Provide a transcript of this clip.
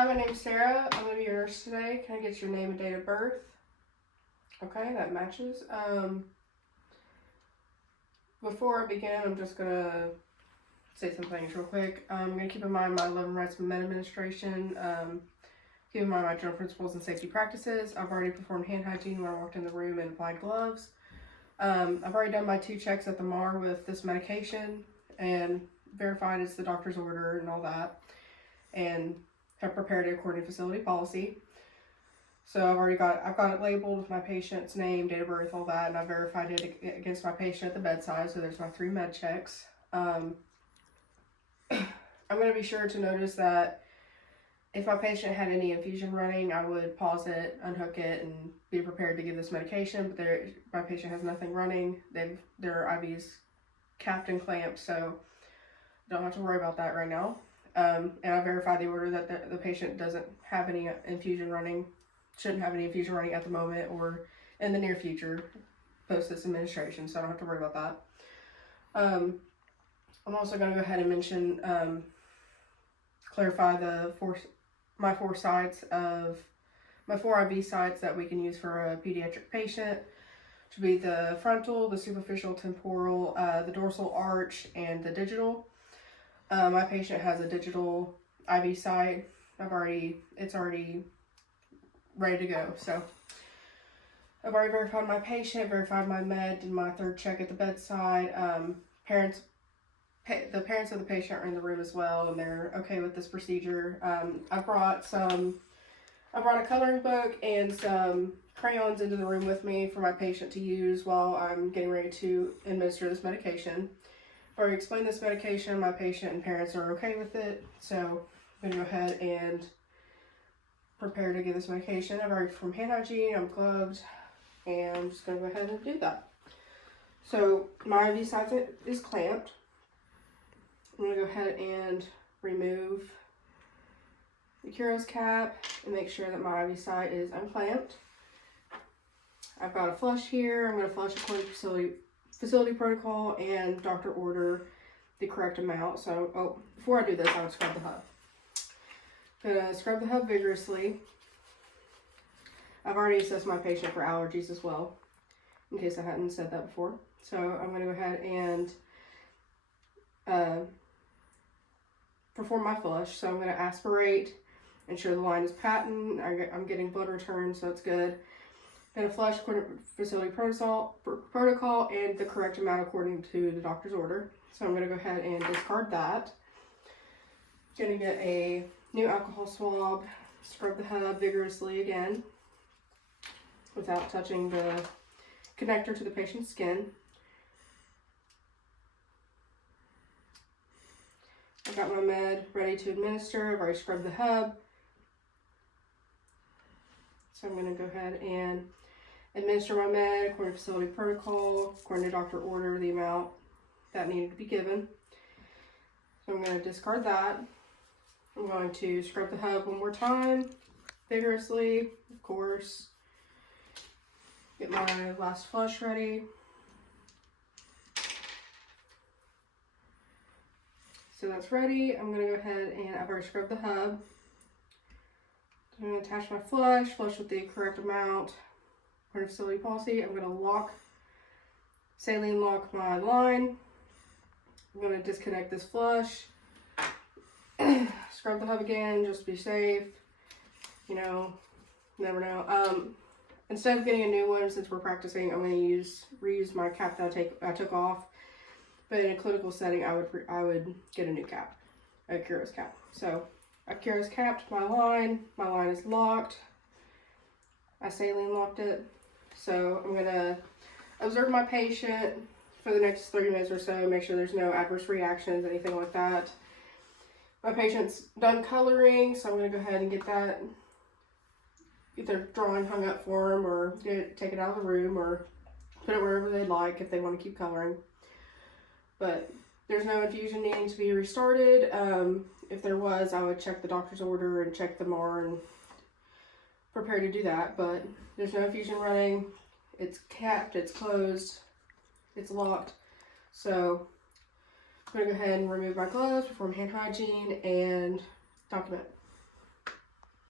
Hi, my name's Sarah. I'm going to be your nurse today. Can I get your name and date of birth? Okay, that matches. Before I begin, I'm just going to say some things real quick. I'm going to keep in mind my 11 rights of med administration. Keep in mind my general principles and safety practices. I've already performed hand hygiene when I walked in the room and applied gloves. I've already done my 2 checks at the MAR with this medication and verified it's the doctor's order and all that, and have prepared it according to facility policy. So I've got it labeled with my patient's name, date of birth, all that, and I verified it against my patient at the bedside. So there's my 3 med checks. I'm going to be sure to notice that if my patient had any infusion running, I would pause it, unhook it, and be prepared to give this medication. But my patient has nothing running. Their IVs capped and clamped, so don't have to worry about that right now. And I verified the order that the patient doesn't have any infusion running, shouldn't have any infusion running at the moment or in the near future post this administration, so I don't have to worry about that. I'm also going to go ahead and mention, clarify my 4 IV sites that we can use for a pediatric patient, to be the frontal, the superficial temporal, the dorsal arch, and the digital. My patient has a digital IV site. It's already ready to go. So I've already verified my patient, verified my med, did my 3rd check at the bedside. The parents of the patient are in the room as well, and they're okay with this procedure. I brought a coloring book and some crayons into the room with me for my patient to use while I'm getting ready to administer this medication. I've already explained this medication. My patient and parents are okay with it, so I'm going to go ahead and prepare to give this medication. I've already performed hand hygiene, I'm gloved, and I'm just going to go ahead and do that. So my IV site is clamped. I'm going to go ahead and remove the Curos cap and make sure that my IV site is unclamped. I've got a flush here. I'm going to flush according to facility protocol and doctor order the correct amount. So, before I do this, I would scrub the hub. I'm going to scrub the hub vigorously. I've already assessed my patient for allergies as well, in case I hadn't said that before. So I'm going to go ahead and perform my flush. So I'm going to aspirate, ensure the line is patent. I'm getting blood return, so it's good. I'm going to flush according to facility protocol and the correct amount according to the doctor's order. So I'm going to go ahead and discard that. Going to get a new alcohol swab, scrub the hub vigorously again without touching the connector to the patient's skin. I've got my med ready to administer. I've already scrubbed the hub. So I'm going to go ahead and administer my med according to facility protocol, according to doctor order, the amount that needed to be given. So I'm going to discard that. I'm going to scrub the hub one more time, vigorously, of course. Get my last flush ready. So that's ready. I'm going to go ahead and I've already scrubbed the hub. I'm going to attach my flush with the correct amount according to facility policy. I'm going to saline lock my line. I'm going to disconnect this flush. Scrub the hub again, just to be safe. You know, never know. Instead of getting a new one, since we're practicing, I'm going to reuse my cap that I took off. But in a clinical setting, I would get a new cap, a Curos cap. So I've Curos capped my line. My line is locked. I saline locked it. So I'm going to observe my patient for the next 30 minutes or so, make sure there's no adverse reactions, anything like that. My patient's done coloring, so I'm going to go ahead and get that either drawing hung up for them or take it out of the room or put it wherever they'd like if they want to keep coloring. But there's no infusion needing to be restarted. If there was, I would check the doctor's order and check the MAR and prepare to do that. But there's no infusion running. It's capped, it's closed, it's locked. So I'm going to go ahead and remove my gloves, perform hand hygiene, and document.